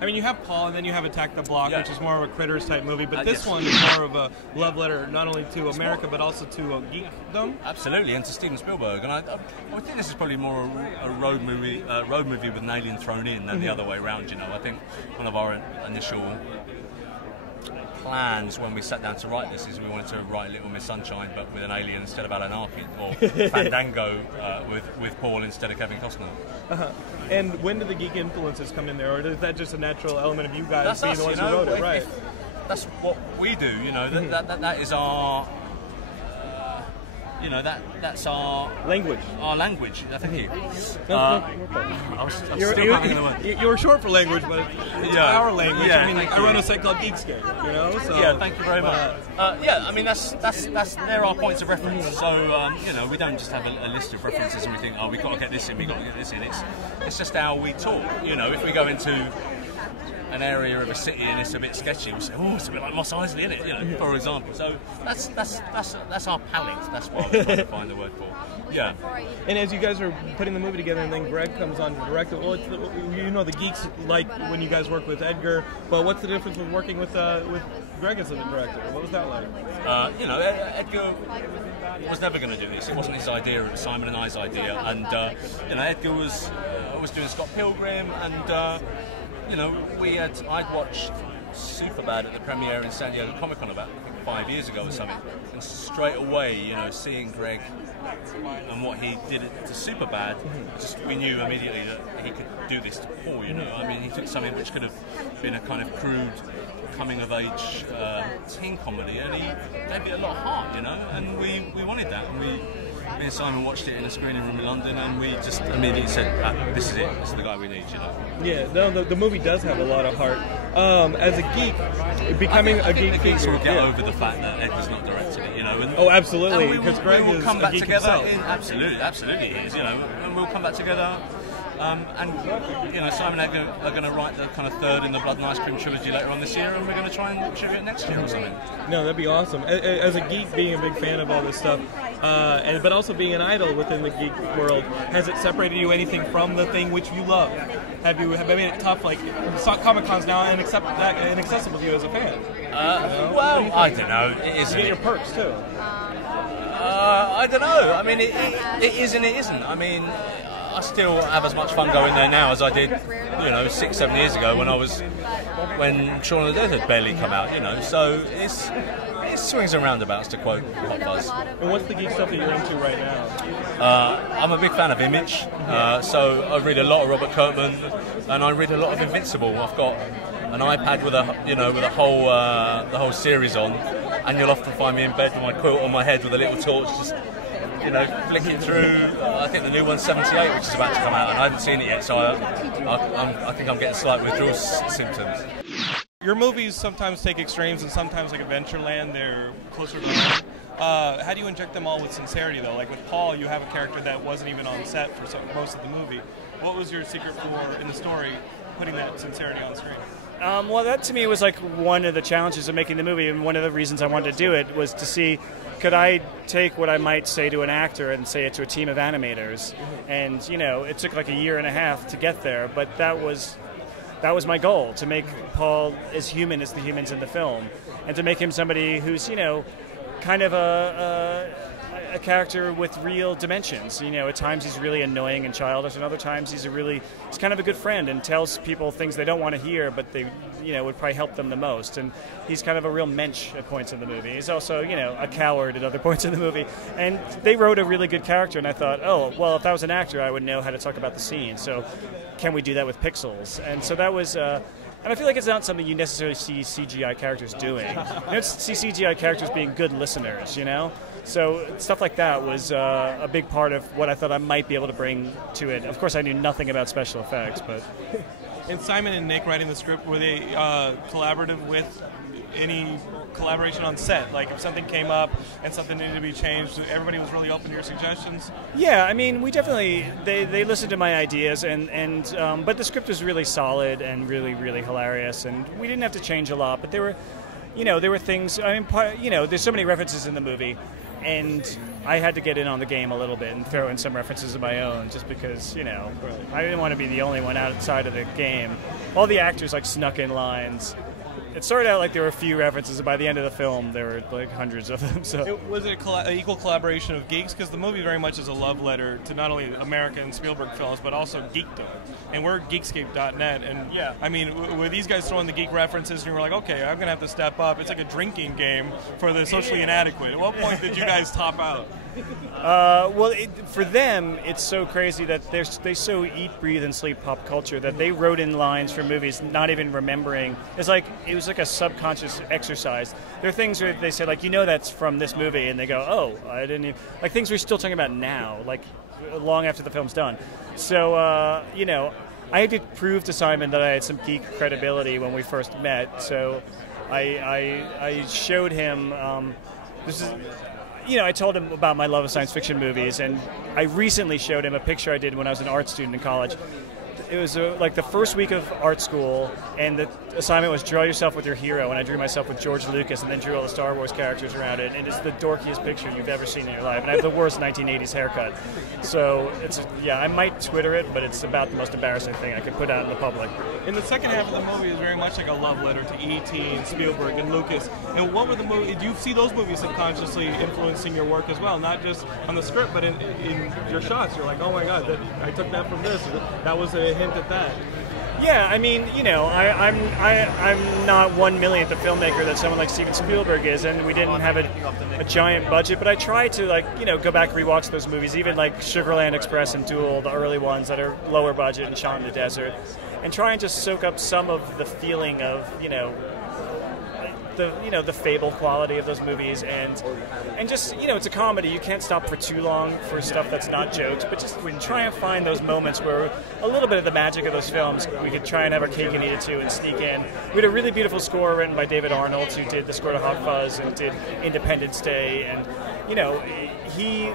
I mean, you have Paul, and then you have Attack the Block, which is more of a Critters type movie, but this one is more of a love letter not only to America but also to geekdom. Absolutely, and to Steven Spielberg. And I think this is probably more a road movie with an alien thrown in than the other way around. You know, I think one of our initial plans when we sat down to write this is we wanted to write Little Miss Sunshine but with an alien instead of Alan Arkin, or Fandango with Paul instead of Kevin Costner. And when did the geek influences come in there, or is that just a natural element of you guys being the ones who wrote it? Right. That's what we do, you know. That is our, you know, that's our language. Our language. Thank you. You were short for language, but it's our language. Yeah, I mean, I run a site called Geekscape, you know. So, yeah, thank you very much. Yeah, I mean that's there are points of reference. So you know, we don't just have a list of references and we think, oh, we've got to get this in, we've got to get this in. It's just how we talk. You know, if we go into an area of a city and it's a bit sketchy, we'll say, oh, it's a bit like Mos Eisley, isn't it? You know, for example. So that's our palette. That's what I was trying to find the word for. Yeah. And as you guys are putting the movie together, and then Greg comes on to direct it. Well, you know, the geeks like when you guys work with Edgar, but what's the difference with working with Greg as the director? What was that like? You know, Edgar was never going to do this. It wasn't his idea. It was Simon and I's idea. And you know, Edgar was doing Scott Pilgrim, and you know, I'd watched Superbad at the premiere in San Diego Comic Con about 5 years ago or something, and straight away, you know, seeing Greg and what he did to Superbad, we knew immediately that he could do this to Paul. You know, I mean, he took something which could have been a kind of crude coming-of-age teen comedy, and he gave it a lot of heart, you know, and we wanted that, and me and Simon watched it in a screening room in London, and we just immediately said, this is it, this is the guy we need, you know. Yeah, no, the movie does have a lot of heart. As a geek, becoming a geek geeks will get over the fact that Edgar's not directing it, you know. And, absolutely, because Greg is a geek himself. Absolutely he is, you know, and we'll come back together. And you know, Simon and Edgar are going to write the kind of third in the Blood and Ice Cream trilogy later on this year, and we're going to try and tribute it next year or something. No, that'd be awesome. As a geek, being a big fan of all this stuff, but also being an idol within the geek world, has it separated you anything from the thing which you love? Have made it tough, like Comic-Con's now inaccessible to you as a fan? Well, I don't know. It is. You get your perks too. I don't know. I mean, it is and it isn't. I mean, I still have as much fun going there now as I did, you know, 6-7 years ago when Shaun of the Dead had barely come out, you know. So it swings and roundabouts, to quote Hot Fuzz. And what's the geek stuff that you're into right now? I'm a big fan of Image, so I read a lot of Robert Kirkman, and I read a lot of Invincible. I've got an iPad with the whole series on, and you'll often find me in bed with my quilt on my head with a little torch, just, you know, flicking through. I think the new one's 78, which is about to come out, and I haven't seen it yet, so I think I'm getting slight withdrawal symptoms. Your movies sometimes take extremes, and sometimes, like Adventureland, they're closer to home. How do you inject them all with sincerity, though? Like with Paul, you have a character that wasn't even on set for most of the movie. What was your secret for, in the story, putting that sincerity on screen? Well, that to me was like one of the challenges of making the movie, and one of the reasons I wanted to do it was to see, could I take what I might say to an actor and say it to a team of animators? And, you know, it took like a year and a half to get there, but that was my goal, to make Paul as human as the humans in the film, and to make him somebody who's, you know, kind of a character with real dimensions. You know, at times he's really annoying and childish, and other times he's kind of a good friend and tells people things they don't want to hear, but they, you know, would probably help them the most. And he's kind of a real mensch at points in the movie. He's also, you know, a coward at other points in the movie. And they wrote a really good character, and I thought, oh, well, if I was an actor, I would know how to talk about the scene. So can we do that with pixels? And so that was... and I feel like it's not something you necessarily see CGI characters doing. You don't see CGI characters being good listeners, you know? So stuff like that was a big part of what I thought I might be able to bring to it. Of course, I knew nothing about special effects, but... And Simon and Nick writing the script, were they collaborative with any collaboration on set? Like if something came up and something needed to be changed, everybody was really open to your suggestions? Yeah, I mean, we definitely, they listened to my ideas, but the script was really solid and really, really hilarious, and we didn't have to change a lot, but there were things, I mean, you know, there's so many references in the movie. and I had to get in on the game a little bit and throw in some references of my own, just because, you know, I didn't want to be the only one outside of the game. All the actors like snuck in lines. It started out like there were a few references, and by the end of the film, there were like hundreds of them. So, was it an equal collaboration of geeks? Because the movie very much is a love letter to not only American Spielberg films, but also geekdom. And we're geekscape.net, and yeah. I mean, were these guys throwing the geek references, and you were like, okay, I'm gonna have to step up. It's like a drinking game for the socially inadequate. At what point did you guys top out? Well, for them, it's so crazy that they so eat, breathe, and sleep pop culture that they wrote in lines from movies not even remembering. It was like a subconscious exercise. There are things where they say, like, you know, that's from this movie, and they go, oh, I didn't even... Like, things we're still talking about now, like, long after the film's done. So, you know, I had to prove to Simon that I had some geek credibility when we first met, so I showed him... this is... You know, I told him about my love of science fiction movies, and I recently showed him a picture I did when I was an art student in college. It was like the first week of art school, and the assignment was draw yourself with your hero, and I drew myself with George Lucas and then drew all the Star Wars characters around it, and it's the dorkiest picture you've ever seen in your life, and I have the worst 1980s haircut. So, I might Twitter it, but it's about the most embarrassing thing I could put out in the public. In the second half of the movie is very much like a love letter to E.T. and Spielberg and Lucas. And what were the movies, do you see those movies subconsciously influencing your work as well? Not just on the script, but in your shots. You're like, oh my god, I took that from this. That was a hint at that. Yeah, I mean, you know, I'm not 1/1,000,000th the filmmaker that someone like Steven Spielberg is, and we didn't have a giant budget, but I try to, like, you know, go back and rewatch those movies, even like Sugarland Express and Duel, the early ones that are lower budget and shot in the desert, and try and just soak up some of the feeling of, you know, the fable quality of those movies, and just, you know, it's a comedy. You can't stop for too long for stuff that's not jokes, but just we try and find those moments where a little bit of the magic of those films we could try and have our cake and eat it too and sneak in. We had a really beautiful score written by David Arnold, who did the score to Hot Fuzz and did Independence Day, and, you know, he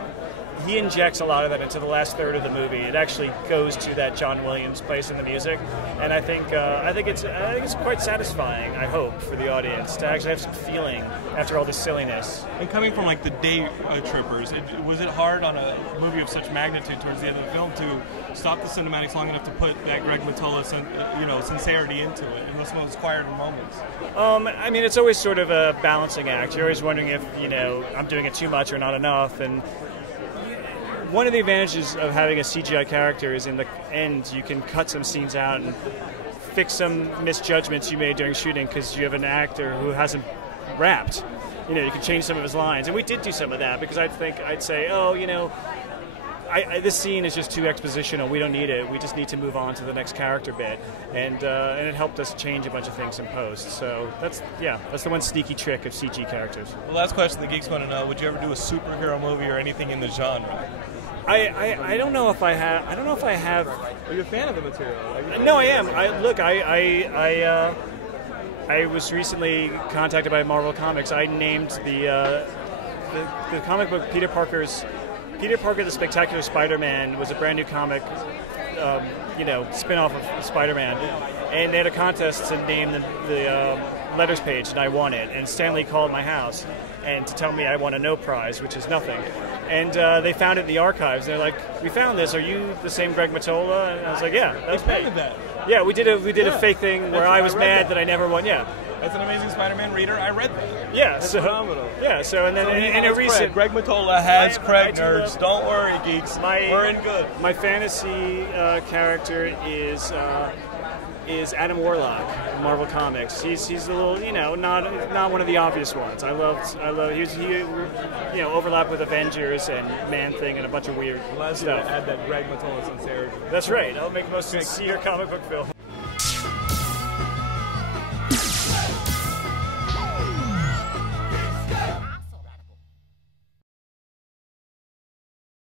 injects a lot of that into the last third of the movie. It actually goes to that John Williams place in the music, and I think it's quite satisfying, I hope, for the audience to actually have some feeling after all this silliness. And coming from like the Day Trippers, was it hard on a movie of such magnitude towards the end of the film to stop the cinematics long enough to put that Greg Mottola sincerity into it in those most quieter moments? I mean, it's always sort of a balancing act. You're always wondering if, you know, I'm doing it too much or not enough, and one of the advantages of having a CGI character is in the end you can cut some scenes out and fix some misjudgments you made during shooting because you have an actor who hasn't rapped. You know, you can change some of his lines. And we did do some of that because I'd say, oh, you know, this scene is just too expositional. We don't need it. We just need to move on to the next character bit. And it helped us change a bunch of things in post. So that's the one sneaky trick of CG characters. Well, last question the geeks want to know, would you ever do a superhero movie or anything in the genre? I don't know if I have. I don't know if I have. Are you a fan of the material? No, I am. I was recently contacted by Marvel Comics. I named the comic book Peter Parker the Spectacular Spider-Man was a brand new comic, spin-off of Spider-Man, and they had a contest to name the letters page, and I won it. And Stanley called my house and to tell me I won a no prize, which is nothing. And they found it in the archives. They're like, "We found this. Are you the same Greg Mottola?" And I was like, "Yeah, that's me." Yeah, we did a fake thing where I was mad that I never won. Yeah. That's an Amazing Spider-Man reader. I read that. Yeah, that's phenomenal. Yeah, so and then in a recent, Greg Mottola has cred, nerds. Don't worry, geeks. We're in good. My fantasy character is Adam Warlock, Marvel Comics. He's a little, you know, not one of the obvious ones. I love he overlapped with Avengers and Man-Thing and a bunch of weird stuff. Add that Greg Mottola sincerity. That's right. I'll make the most sincere comic book film.